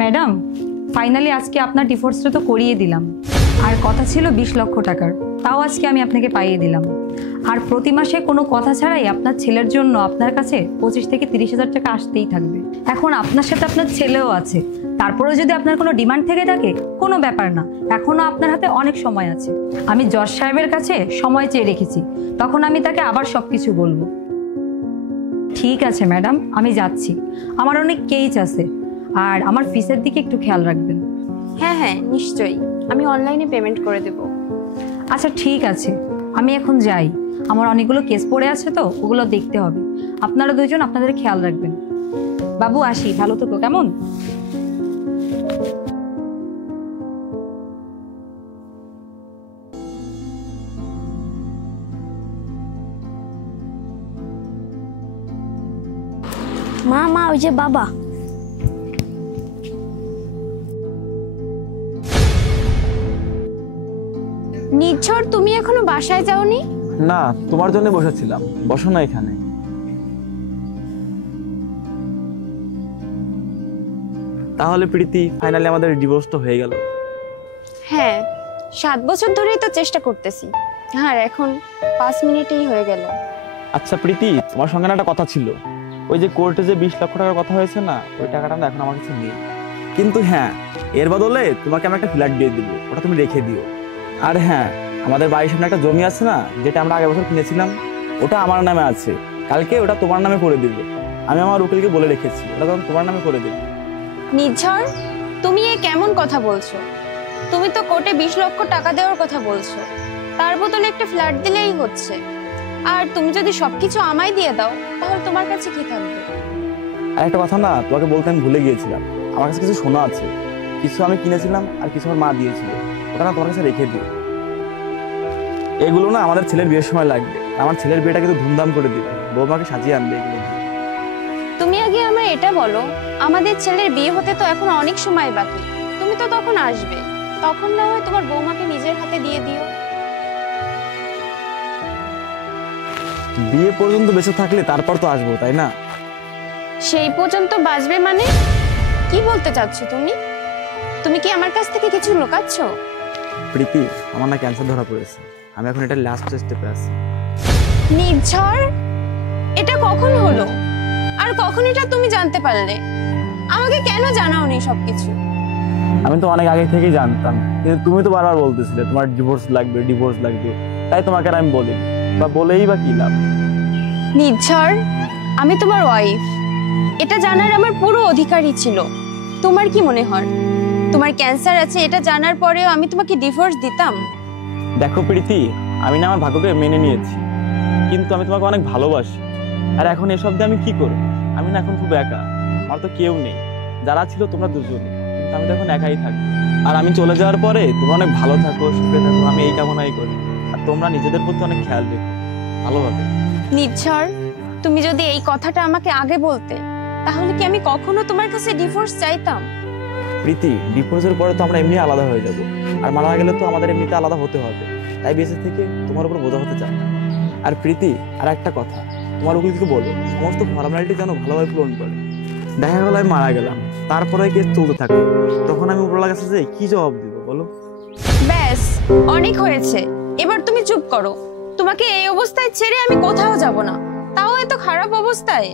Madam, finally আজকে আপনার ডিভোর্সটা তো করিয়ে দিলাম। আর কথা ছিল 20 লক্ষ টাকার, তাও আজকে আমি আপনাকে পাইয়ে দিলাম। আর প্রতি মাসে কোনো কথা ছাড়াই আপনার ছেলের জন্য আপনার কাছে 25 থেকে 30,000 টাকা আসতেই থাকবে। এখন আপনার সাথে আপনার ছেলেও আছে, তারপরেও যদি আপনার কোনো ডিমান্ড থেকে থাকে কোনো ব্যাপার না, এখনও আপনার হাতে অনেক সময় আছে। আমি জজ সাহেবের কাছে সময় চেয়ে রেখেছি, তখন আমি তাকে আবার সব কিছু বলবো। ঠিক আছে ম্যাডাম, আমি যাচ্ছি, আমার অনেক কেস আছে, আর আমার ফিসের দিকে একটু খেয়াল রাখবেন। হ্যাঁ হ্যাঁ নিশ্চয়ই, আমি অনলাইনে পেমেন্ট করে দেব। আচ্ছা ঠিক আছে, আমি এখন যাই, আমার অনেকগুলো কেস পড়ে আছে তো ওগুলো দেখতে হবে। আপনারা দুজন আপনাদের খেয়াল রাখবেন। বাবু আসি, ভালো থেকো। কেমন? মা মা ওই যে বাবা। নির্ঝর, তুমি এখনো বাসায় যাওনি? না, তোমার জন্য বসেছিলাম। বসো না এখানে। তাহলে প্রীতি, ফাইনালি আমাদের ডিভোর্সটা হয়ে গেল। হ্যাঁ, 7 বছর ধরেই তো চেষ্টা করতেছি, আর এখন 5 মিনিটেই হয়ে গেল। আচ্ছা প্রীতি, তোমার সঙ্গে একটা কথা ছিল। ওই যে কোর্টে যে 20 লক্ষ টাকার কথা হয়েছে না, ওই টাকাটা না এখন আমার কাছে নেই। কিন্তু হ্যাঁ, এর বদলে তোমাকে আমি একটা ফ্ল্যাট দিয়ে দিব, ওটা তুমি রেখে দিও। আর হ্যাঁ, আমাদের বাড়ির সামনে একটা জমি আছে না, যেটা আমরা আগের বছর কিনেছিলাম, ওটা আমার নামে আছে। কালকে ওটা তোমার নামে করে দিব। আমি আমার উকিলকে বলে রেখেছি, ওটা তখন তোমার নামে করে দেব। নির্ঝর, তুমি এ কেমন কথা বলছো? তুমি তো কোর্টে 20 লক্ষ টাকা দেওয়ার কথা বলছো, তার বদলে একটা ফ্ল্যাট দিলেই হচ্ছে। আর তুমি যদি সবকিছু আমায় দিয়ে দাও, তাহলে তোমার কাছে কি থাকবে? আর একটা কথা না, তোমাকে বলতে আমি ভুলে গিয়েছিলাম। আমার কাছে কিছু সোনা আছে, কিছু আমি কিনেছিলাম আর কিছু আমার মা দিয়েছিল, ওটা না তোমার কাছে রেখে দিও। এগুলো না আমাদের ছেলের বিয়ের সময় লাগবে। আমার ছেলের বিয়েটা কিন্তু ধুমধাম করে দিবে, বৌমাকে সাজিয়ে আনবে এগুলো। তুমি আগে আমায় এটা বলো, আমাদের ছেলের বিয়ে হতে তো এখন অনেক সময় বাকি, তুমি তো তখন আসবে, তখন না হয় তোমার বৌমাকে নিজের হাতে দিয়ে দিও। বিয়ে পর্যন্ত বেঁচে থাকলে তারপর তো আসবো, তাই না? সেই পর্যন্ত বাঁচবে মানে কি বলতে চাচ্ছ তুমি? তুমি কি আমার কাছ থেকে কিছু লুকাচ্ছ? প্রীতি, আমার না ক্যান্সার ধরা পড়েছে, আমি এখন এটা লাস্ট স্টেপে আছি। নির্ঝর, এটা কখন হলো? আর কখন এটা তুমি জানতে পারলে? আমাকে কেন জানাওনি সবকিছু? আমি তো অনেক আগে থেকেই জানতাম, কিন্তু তুমি তো বারবার বলতেছিলে তোমার ডিভোর্স লাগবে, ডিভোর্স লাগবে, তাই তোমাকে আর আমি বলি, বা বলেই বা কি লাভ? নির্ঝর, আমি তোমার ওয়াইফ, এটা জানার আমার পুরো অধিকারই ছিল। তোমার কি মনে হয় তোমার ক্যান্সার আছে এটা জানার পরেও আমি তোমাকে ডিভোর্স দিতাম? দেখো প্রীতি, আমি না আমার ভাগ্যকে মেনে নিয়েছি, কিন্তু আমি তোমাকে অনেক ভালোবাসি। আর এখন এসব দিয়ে আমি কি করব? আমি না এখন খুব একা, আমার তো কেউ নেই। যারা ছিল তোমরা দুজনে, কিন্তু আমি তো এখন একাই থাকি। আর আমি চলে যাওয়ার পরে তোমরা অনেক ভালো থাকো, সুখে থাকো, আমি এই কামনাই করি। আর তোমরা নিজেদের প্রতি অনেক খেয়াল রেখো, ভালোভাবে। নির্ঝর, তুমি যদি এই কথাটা আমাকে আগে বলতে, তাহলে কি আমি কখনো তোমার কাছে ডিভোর্স চাইতাম? প্রীতি, ডিভোর্সের পরে তো আমরা এমনি আলাদা হয়ে যাব, আর মারা গেলে তো আমাদের এমনিতে আলাদা হতে হবে। তাই বেঁচে থেকে তোমার উপর বোঝা হতে চাই না। আর প্রীতি, আর একটা কথা, তোমার উকিলকে বলো সমস্ত ফর্মালিটি যেন ভালোভাবে পূরণ করে। দেখা গেল আমি মারা গেলাম, তারপরে কেস চলতে থাকলো, তখন আমি উপরওয়ালার কাছে যে কি জবাব দিব বলো? ব্যাস, অনেক হয়েছে, এবার তুমি চুপ করো। তোমাকে এই অবস্থায় ছেড়ে আমি কোথাও যাব না, তাও এত খারাপ অবস্থায়।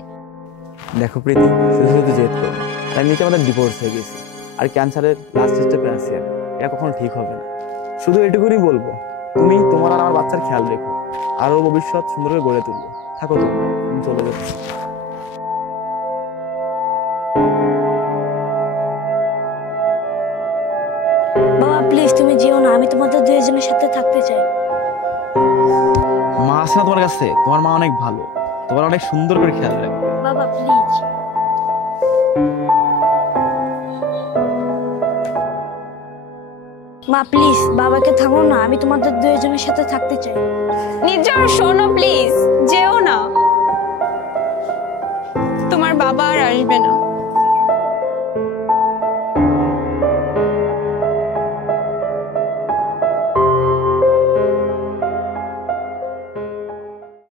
দেখো প্রীতি, শুধু শুধু জেদ করো, তাই এমনিতে আমাদের ডিভোর্স হয়ে গেছে, আর ক্যান্সারের লাস্ট স্টেপে আছি। এটা কখনো ঠিক হবে না। শুধু এটুকুই বলবো, তুমি তোমার আর আমার বাচ্চার খেয়াল রেখো, আর ওর ভবিষ্যৎ সুন্দর করে গড়ে তুলবো। থাকো তুমি চলে যাচ্ছি। বাবা প্লিজ তুমি যেও না, আমি তোমাদের দুইজনের সাথে থাকতে চাই। মা আছে না তোমার কাছে? তোমার মা অনেক ভালো, তোমার অনেক সুন্দর করে খেয়াল রাখবে। বাবা প্লিজ। মা প্লিজ বাবাকে থামো না, আমি তোমাদের দুইজনের সাথে থাকতে চাই। নির্ঝর শোনো প্লিজ, যেও না।